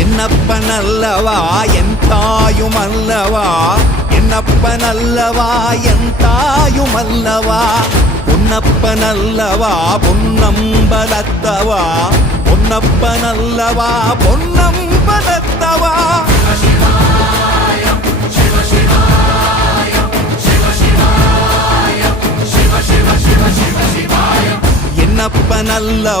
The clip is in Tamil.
என்னப்பனல்லவா என் தாயுமல்லவா, என்னப்பனல்லவா என் தாயுமல்லவா, பொன்னப்பனல்லவா பொன்னம்பலத்தவா, பொன்னப்பனல்லவா பொன்னம்பலத்தவா. என்னப்பனல்லவா